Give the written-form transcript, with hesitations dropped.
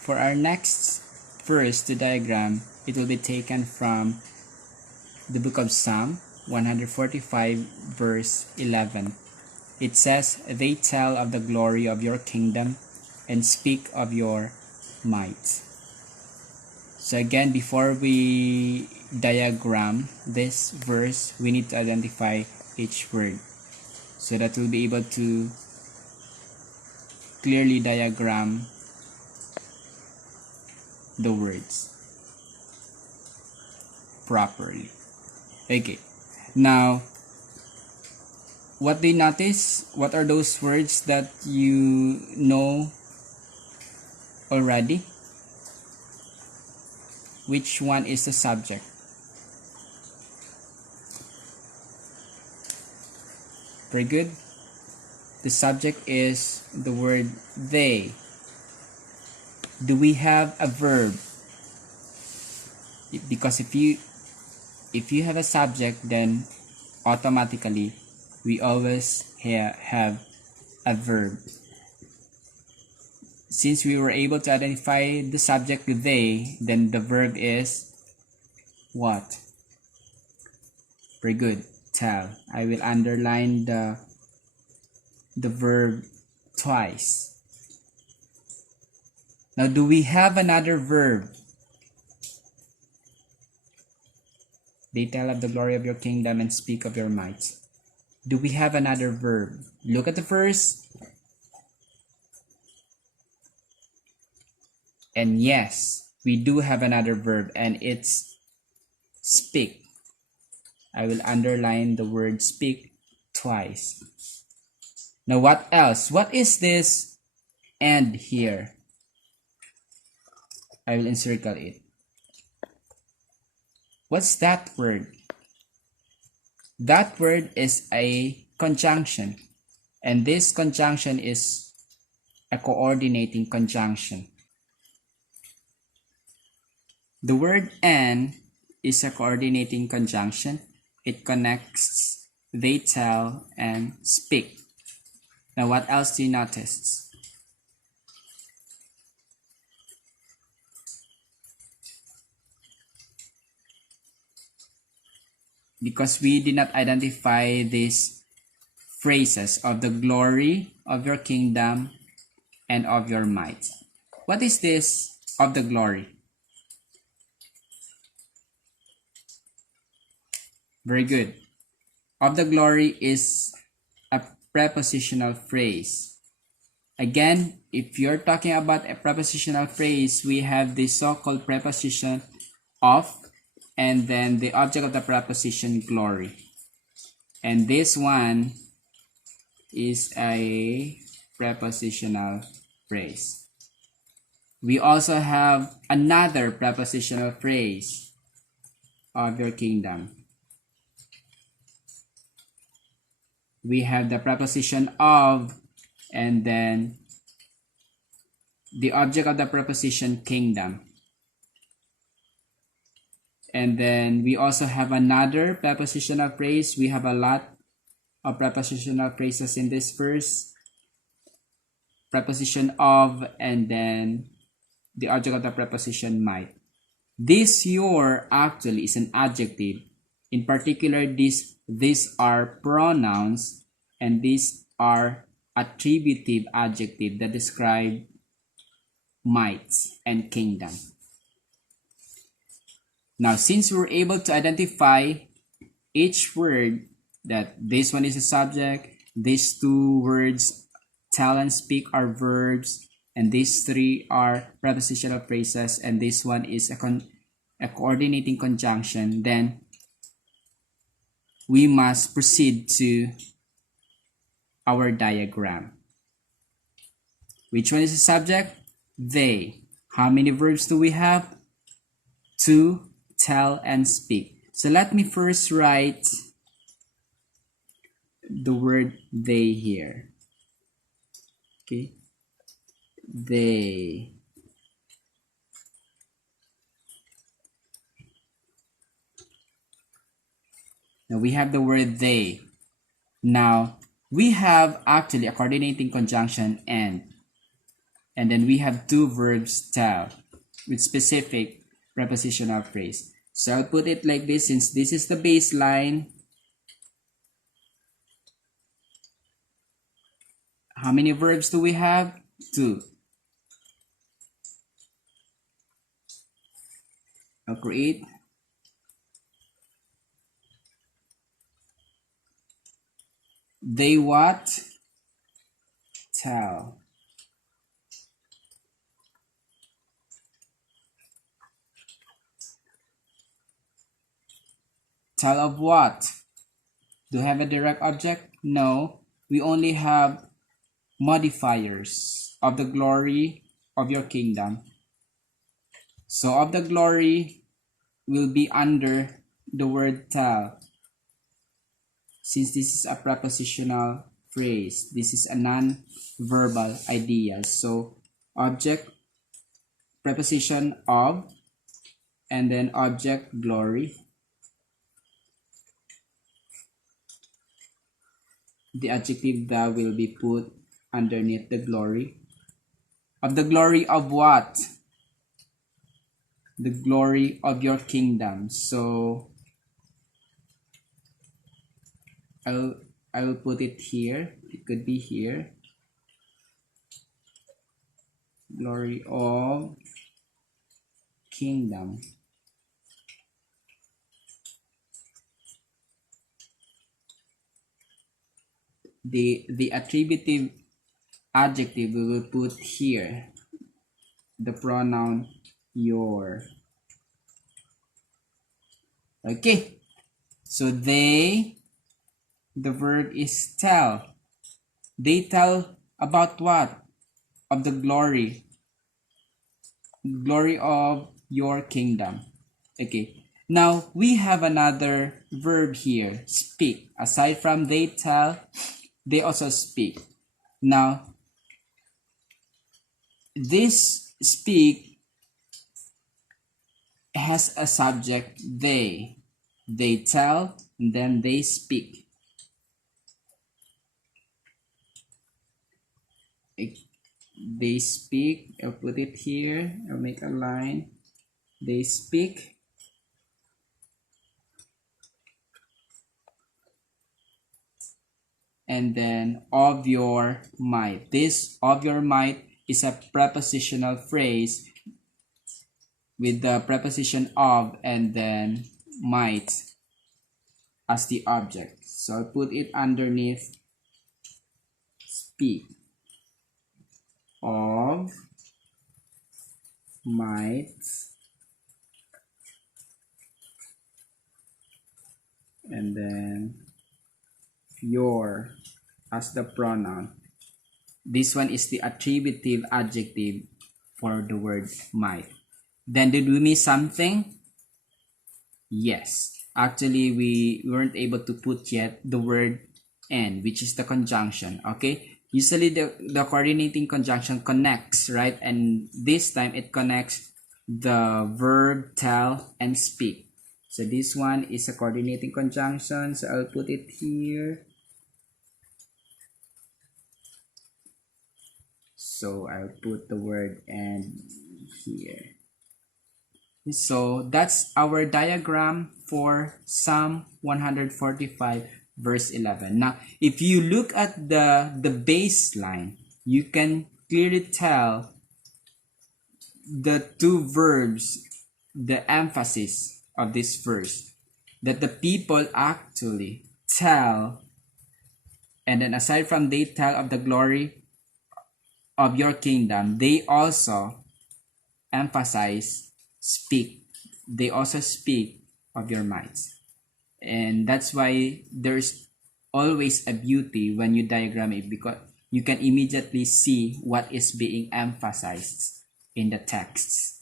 For our next verse to diagram, it will be taken from the book of Psalm 145 verse 11. It says, "They tell of the glory of your kingdom and speak of your might." So again, before we diagram this verse, we need to identify each word so that we'll be able to clearly diagram the words properly. Okay, now what do you notice? What are those words that you know already? Which one is the subject? Very good. The subject is the word they. Do we have a verb? Because if you have a subject, then automatically we always have a verb. Since we were able to identify the subject with they, then the verb is what? Very good. Tell. I will underline the verb twice. Now, do we have another verb? They tell of the glory of your kingdom and speak of your might. Do we have another verb? Look at the verse. And yes, we do have another verb, and it's speak. I will underline the word speak twice. Now, what else? What is this and here? I will encircle it. What's that word? That word is a conjunction, and this conjunction is a coordinating conjunction. The word and is a coordinating conjunction. It connects they tell and speak. Now, what else do you notice? Because we did not identify these phrases of the glory of your kingdom and of your might. What is this of the glory? Very good. Of the glory is a prepositional phrase. Again, if you're talking about a prepositional phrase, we have the so-called preposition of, and then the object of the preposition glory. And this one is a prepositional phrase. We also have another prepositional phrase of your kingdom. We have the preposition of, and then the object of the preposition kingdom. And then we also have another prepositional phrase. We have a lot of prepositional phrases in this verse. Preposition of, and then the object of the preposition might. This your actually is an adjective. In particular, these are pronouns, and these are attributive adjectives that describe might and kingdom. Now, since we're able to identify each word, that this one is a subject, these two words, tell and speak, are verbs, and these three are prepositional phrases, and this one is a coordinating conjunction, then we must proceed to our diagram. Which one is the subject? They. How many verbs do we have? To, tell, and speak. So let me first write the word they here. Okay. They. Now we have the word they. Now we have actually a coordinating conjunction and. And then we have two verbs tell with specific prepositional phrase. So I'll put it like this since this is the baseline. How many verbs do we have? Two. I'll create they what? Tell. Tell of what? Do we have a direct object? No. We only have modifiers of the glory of your kingdom. So of the glory will be under the word tell. Since this is a prepositional phrase, this is a non-verbal idea. So object, preposition of, and then object glory. The adjective that will be put underneath the glory. Of the glory of what? The glory of your kingdom. So I will put it here. It could be here. Glory of kingdom. The attributive adjective we will put here. The pronoun your. Okay. So they, the verb is tell. They tell about what? Of the glory. Glory of your kingdom. Okay. Now, we have another verb here, speak. Aside from they tell, they also speak. Now, this speak has a subject, they. They tell, and then they speak. They speak. I'll put it here. I'll make a line. They speak. And then of your might. This of your might is a prepositional phrase with the preposition of and then might as the object. So I'll put it underneath speak. Of might and then your as the pronoun. This one is the attributive adjective for the word might. Then did we miss something? Yes. Actually, we weren't able to put yet the word and, which is the conjunction. Okay. Usually the coordinating conjunction connects, right? And this time it connects the verb tell and speak. So this one is a coordinating conjunction. So I'll put it here. So I'll put the word and here. So that's our diagram for Psalm 145 verse 11. Now, if you look at the baseline, you can clearly tell the two verbs, the emphasis of this verse, that the people actually tell, and then aside from they tell of the glory of your kingdom, they also emphasize speak. They also speak of your mights. And that's why there's always a beauty when you diagram it, because you can immediately see what is being emphasized in the texts.